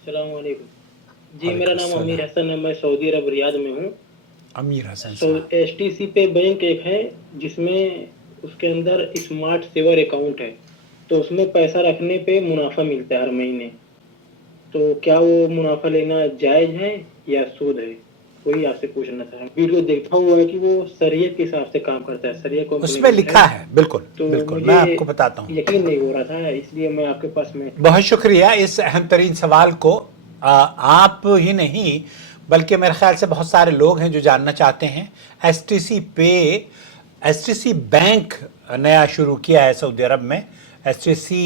अस्सलाम वालेकुम जी, मेरा नाम अमीर हसन है, मैं सऊदी अरब रियाद में हूँ। अमीर हसन तो साहब, एचटीसी पे बैंक एक है जिसमें उसके अंदर स्मार्ट सेवर अकाउंट है, तो उसमें पैसा रखने पे मुनाफा मिलता है हर महीने। तो क्या वो मुनाफा लेना जायज़ है या सूद है? वही आपसे पूछना था। वीडियो देखा हुआ है कि वो शरीयत के हिसाब से काम करता है, शरिया कंपनी उसमें में लिखा है। है, बिल्कुल तो बिल्कुल, मैं मुझे आपको बताता हूँ। यकीन नहीं हो रहा था, इसलिए मैं आपके पास में बहुत शुक्रिया इस अहम तरीन सवाल को। आप ही नहीं बल्कि मेरे ख्याल से बहुत सारे लोग हैं जो जानना चाहते हैं। एसटीसी पे, एसटीसी बैंक नया शुरू किया है सऊदी अरब में। एसटीसी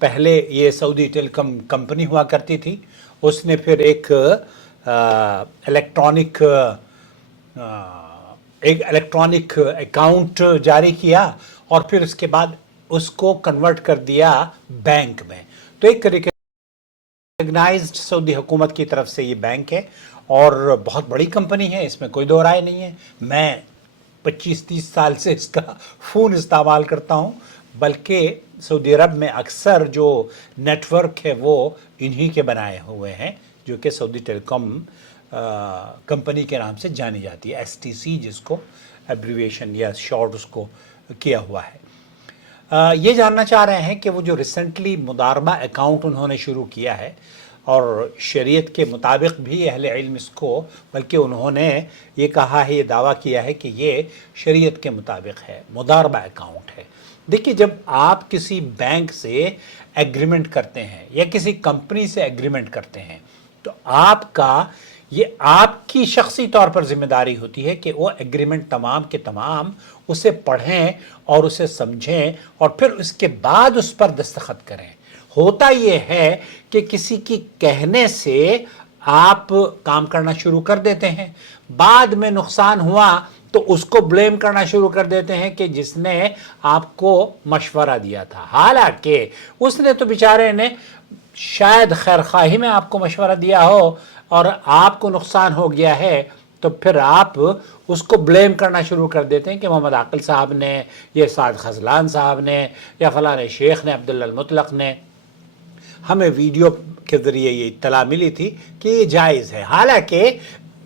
पहले ये सऊदी टेलीकॉम कंपनी हुआ करती थी, उसने फिर एक इलेक्ट्रॉनिक एक इलेक्ट्रॉनिक अकाउंट जारी किया और फिर उसके बाद उसको कन्वर्ट कर दिया बैंक में। तो एक रिकग्नाइज्ड सऊदी हुकूमत की तरफ से ये बैंक है और बहुत बड़ी कंपनी है, इसमें कोई दो राय नहीं है। मैं 25-30 साल से इसका फ़ोन इस्तेमाल करता हूँ, बल्कि सऊदी अरब में अक्सर जो नेटवर्क है वो इन्हीं के बनाए हुए हैं, जो कि सऊदी टेलीकॉम कंपनी के नाम से जानी जाती है, एसटीसी, जिसको एब्रीविएशन या शॉर्ट उसको किया हुआ है। ये जानना चाह रहे हैं कि वो जो रिसेंटली मुदारबा अकाउंट उन्होंने शुरू किया है और शरीयत के मुताबिक भी अहले इल्म इसको, बल्कि उन्होंने ये कहा है, ये दावा किया है कि ये शरीयत के मुताबिक है, मुदारबा अकाउंट है। देखिए, जब आप किसी बैंक से एग्रीमेंट करते हैं या किसी कंपनी से एग्रीमेंट करते हैं तो आपका ये आपकी शख्सी तौर पर जिम्मेदारी होती है कि वो एग्रीमेंट तमाम के तमाम उसे पढ़ें और उसे समझें और फिर उसके बाद उस पर दस्तखत करें। होता ये है कि किसी की कहने से आप काम करना शुरू कर देते हैं, बाद में नुकसान हुआ तो उसको ब्लेम करना शुरू कर देते हैं कि जिसने आपको मशवरा दिया था, हालांकि उसने तो बेचारे ने शायद खैरख्वाही में आपको मशवरा दिया हो और आपको नुकसान हो गया है, तो फिर आप उसको ब्लेम करना शुरू कर देते हैं कि मोहम्मद आकिल साहब ने, ये साद खजलान साहब ने, या फलाने शेख ने, अब्दुल्ला मुतलक ने। हमें वीडियो के ज़रिए ये इत्तला मिली थी कि ये जायज़ है, हालांकि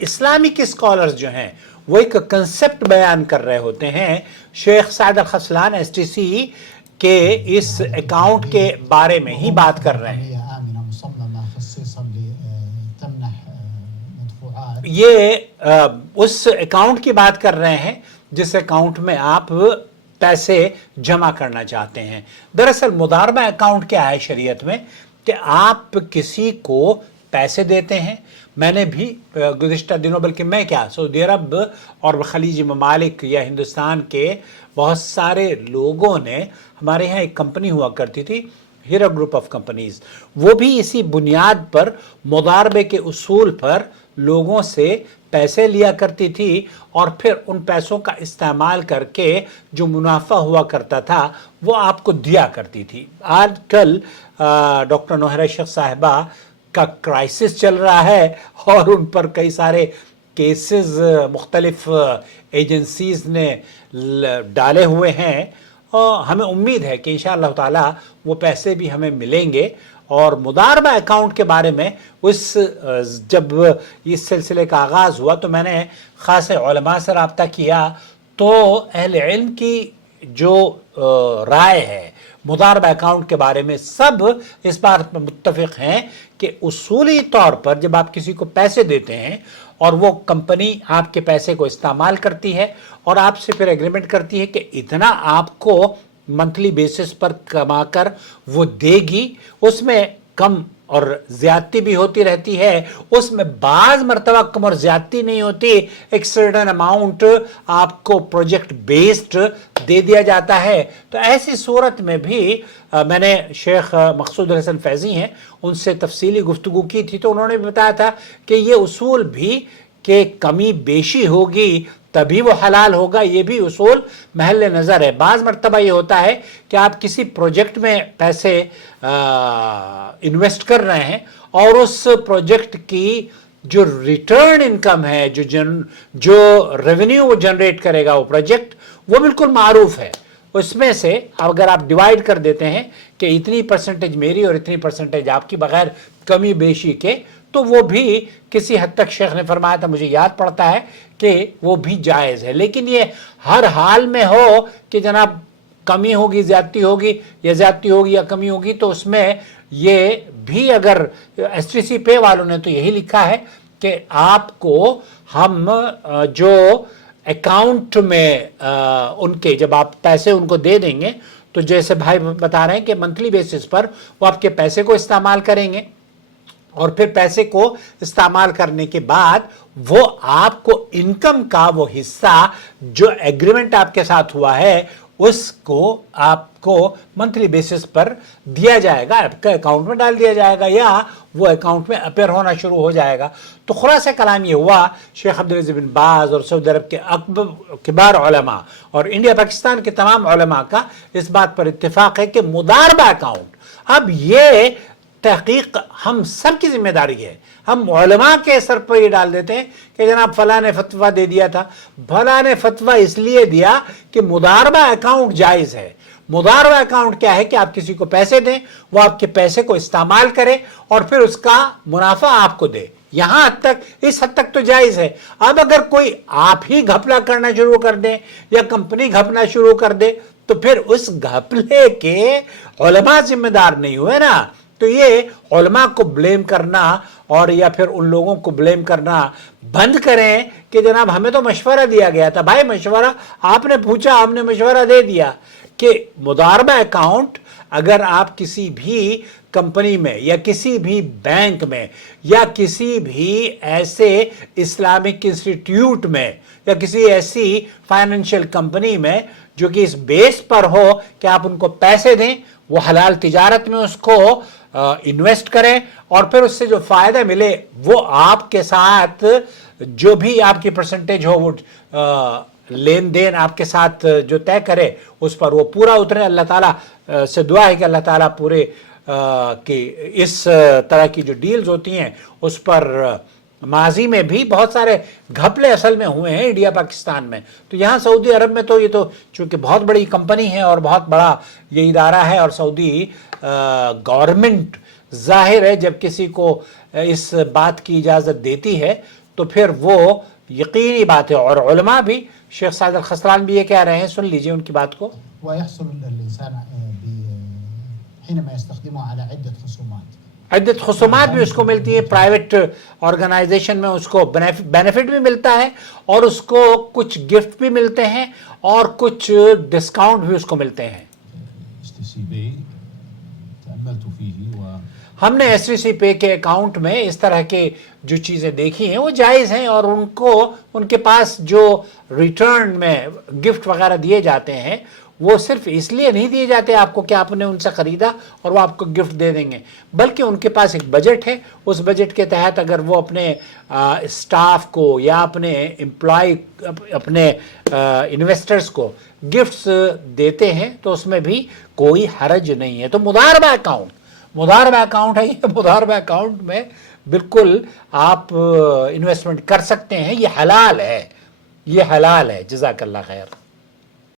इस्लामिक स्कॉलर्स जो हैं वो एक कंसेप्ट बयान कर रहे होते हैं। शेख साद खसलान एसटीसी के इस अकाउंट के बारे में ही बात कर रहे हैं। ये उस अकाउंट की बात कर रहे हैं जिस अकाउंट में आप पैसे जमा करना चाहते हैं। दरअसल मुदारबा अकाउंट क्या है शरीयत में कि आप किसी को पैसे देते हैं। मैंने भी गुज़िश्ता दिनों, बल्कि मैं क्या, सऊदी अरब और खलीजी ममालिक या हिंदुस्तान के बहुत सारे लोगों ने, हमारे यहाँ एक कंपनी हुआ करती थी, हीरा ग्रुप ऑफ कंपनीज़, वो भी इसी बुनियाद पर मुदारबे के उसूल पर लोगों से पैसे लिया करती थी और फिर उन पैसों का इस्तेमाल करके जो मुनाफा हुआ करता था वो आपको दिया करती थी। आजकल डॉक्टर नौहरा शेख साहिबा का क्राइसिस चल रहा है और उन पर कई सारे केसेस मुख्तलिफ एजेंसीज ने डाले हुए हैं और हमें उम्मीद है कि इंशाअल्लाह ताला वो पैसे भी हमें मिलेंगे। और मुदारबा अकाउंट के बारे में जब इस सिलसिले का आगाज़ हुआ तो मैंने ख़ास उलमा से रब्ता किया, तो अहले इल्म की जो राय है मुदारबा अकाउंट के बारे में, सब इस बात पर मुत्तफ़िक़ हैं कि उसूली तौर पर जब आप किसी को पैसे देते हैं और वो कंपनी आपके पैसे को इस्तेमाल करती है और आपसे फिर एग्रीमेंट करती है कि इतना आपको मंथली बेसिस पर कमाकर वो देगी, उसमें कम और ज़्यादती भी होती रहती है, उसमें बाज़ मरतबा कम और ज़्यादती नहीं होती, एक सर्टन अमाउंट आपको प्रोजेक्ट बेस्ड दे दिया जाता है। तो ऐसी सूरत में भी मैंने शेख मकसूद हसन फैज़ी हैं, उनसे तफसीली गुफ्तगू की थी, तो उन्होंने बताया था कि ये उसूल भी कि कमी बेशी होगी तभी वो हलाल होगा, ये भी उसूल महल नज़र है। बाज़ मरतबा ये होता है कि आप किसी प्रोजेक्ट में पैसे इन्वेस्ट कर रहे हैं और उस प्रोजेक्ट की जो रिटर्न इनकम है, जो रेवेन्यू वो जनरेट करेगा वो प्रोजेक्ट, वो बिल्कुल मारूफ है। उसमें से अगर आप डिवाइड कर देते हैं کہ اتنی پرسنٹیج میری اور اتنی پرسنٹیج آپ کی بغیر کمی بیشی کے، تو وہ بھی کسی حد تک شیخ نے فرمایا تھا، مجھے یاد پڑتا ہے کہ وہ بھی جائز ہے. لیکن یہ ہر حال میں ہو کہ جناب کمی ہوگی زیادتی ہوگی یا زیادتی ہوگی یا کمی ہوگی، تو اس میں یہ بھی اگر ایس ٹی سی پے والوں نے تو یہی لکھا ہے کہ آپ کو ہم جو اکاؤنٹ میں ان کے جب آپ پیسے ان کو دے دیں گے تو جیسے بھائی بتا رہے ہیں کہ منتھلی بیسس پر وہ آپ کے پیسے کو استعمال کریں گے، اور پھر پیسے کو استعمال کرنے کے بعد وہ آپ کو انکم کا وہ حصہ جو ایگریمنٹ آپ کے ساتھ ہوا ہے اس کو آپ کو منتھلی بیسس پر دیا جائے گا، آپ کے اکاؤنٹ میں ڈال دیا جائے گا یا وہ اکاؤنٹ میں اپیئر ہونا شروع ہو جائے گا. تو خلاصہ کلام یہ ہوا شیخ عبدالعزیز بن باز اور سعودی عرب کے کبار علماء اور انڈیا پاکستان کے تمام علماء کا اس بات پر اتفاق ہے کہ مضاربہ اکاؤنٹ، اب یہ تحقیق ہم سب کی ذمہ داری ہے. ہم علماء کے سر پر یہ ڈال دیتے ہیں کہ جناب فلاں نے فتویٰ دے دیا تھا، فلاں نے فتویٰ اس لیے دیا کہ مضاربہ اکاؤنٹ جائز ہے. مضاربہ اکاؤنٹ کیا ہے کہ آپ کسی کو پیسے دیں، وہ آپ کے پیسے کو استعمال کرے اور پھر اس کا منافع آپ کو دے. یہاں حد تک، اس حد تک تو جائز ہے. اب اگر کوئی آپ ہی گھپلا کرنا شروع کر دے یا کمپنی گھپنا شروع کر دے تو پھر اس گھپلے کے علماء ذمہ دار نہیں ہوئے نا. تو یہ علماء کو بلیم کرنا اور یا پھر ان لوگوں کو بلیم کرنا بند کریں کہ جناب ہمیں تو مشورہ دیا گیا تھا. بھائی مشورہ آپ نے پوچھا، ہم نے مشورہ دے دیا کہ مضاربہ اکاؤنٹ اگر آپ کسی بھی کمپنی میں یا کسی بھی بینک میں یا کسی بھی ایسے اسلامک انسٹیٹیوٹ میں یا کسی ایسی فائنینشیل کمپنی میں جو کہ اس بیس پر ہو کہ آپ ان کو پیسے دیں، وہ حلال تجارت میں اس کو انویسٹ کریں اور پھر اس سے جو فائدہ ملے وہ آپ کے ساتھ جو بھی آپ کی پرسنٹیج ہو وہ لین دین آپ کے ساتھ جو طے کرے اس پر وہ پورا اترے. اللہ تعالیٰ سے دعا ہے کہ اللہ تعالیٰ پورے کہ اس طرح کی جو ڈیلز ہوتی ہیں اس پر ماضی میں بھی بہت سارے گھپلے اصل میں ہوئے ہیں انڈیا پاکستان میں. تو یہاں سعودی عرب میں تو یہ تو چونکہ بہت بڑی کمپنی ہے اور بہت بڑا یہ ادارہ ہے اور سعودی گورنمنٹ ظاہر ہے جب کسی کو اس بات کی اجازت دیتی ہے تو پھر وہ یقینی بات ہے. اور علماء بھی، شیخ سعد الخسران بھی یہ کہہ رہے ہیں، سن لیجئے ان کی بات کو. ويحصل الإنسان حينما يستخدمه على عدة خصومات. عدت خصومات بھی اس کو ملتی ہے، پرائیویٹ آرگنائزیشن میں اس کو بینیفٹ بھی ملتا ہے اور اس کو کچھ گفٹ بھی ملتے ہیں اور کچھ ڈسکاؤنٹ بھی اس کو ملتے ہیں. ہم نے ایس ٹی سی پے کے اکاؤنٹ میں اس طرح کے جو چیزیں دیکھی ہیں وہ جائز ہیں اور ان کو ان کے پاس جو ریٹرن میں گفٹ وغیرہ دیے جاتے ہیں وہ صرف اس لیے نہیں دیے جاتے آپ کو کہ آپ نے ان سے خریدا اور وہ آپ کو گفٹ دے دیں گے، بلکہ ان کے پاس ایک بجٹ ہے. اس بجٹ کے تحت اگر وہ اپنے اسٹاف کو یا اپنے امپلائی اپنے انویسٹرز کو گفٹس دیتے ہیں تو اس میں بھی کوئی حرج نہیں ہے. تو مضاربہ اکاؤنٹ ہے، یہ مضاربہ اکاؤنٹ میں بالکل آپ انویسٹمنٹ کر سکتے ہیں. یہ حلال ہے، یہ حلال ہے. جزاک اللہ خیر.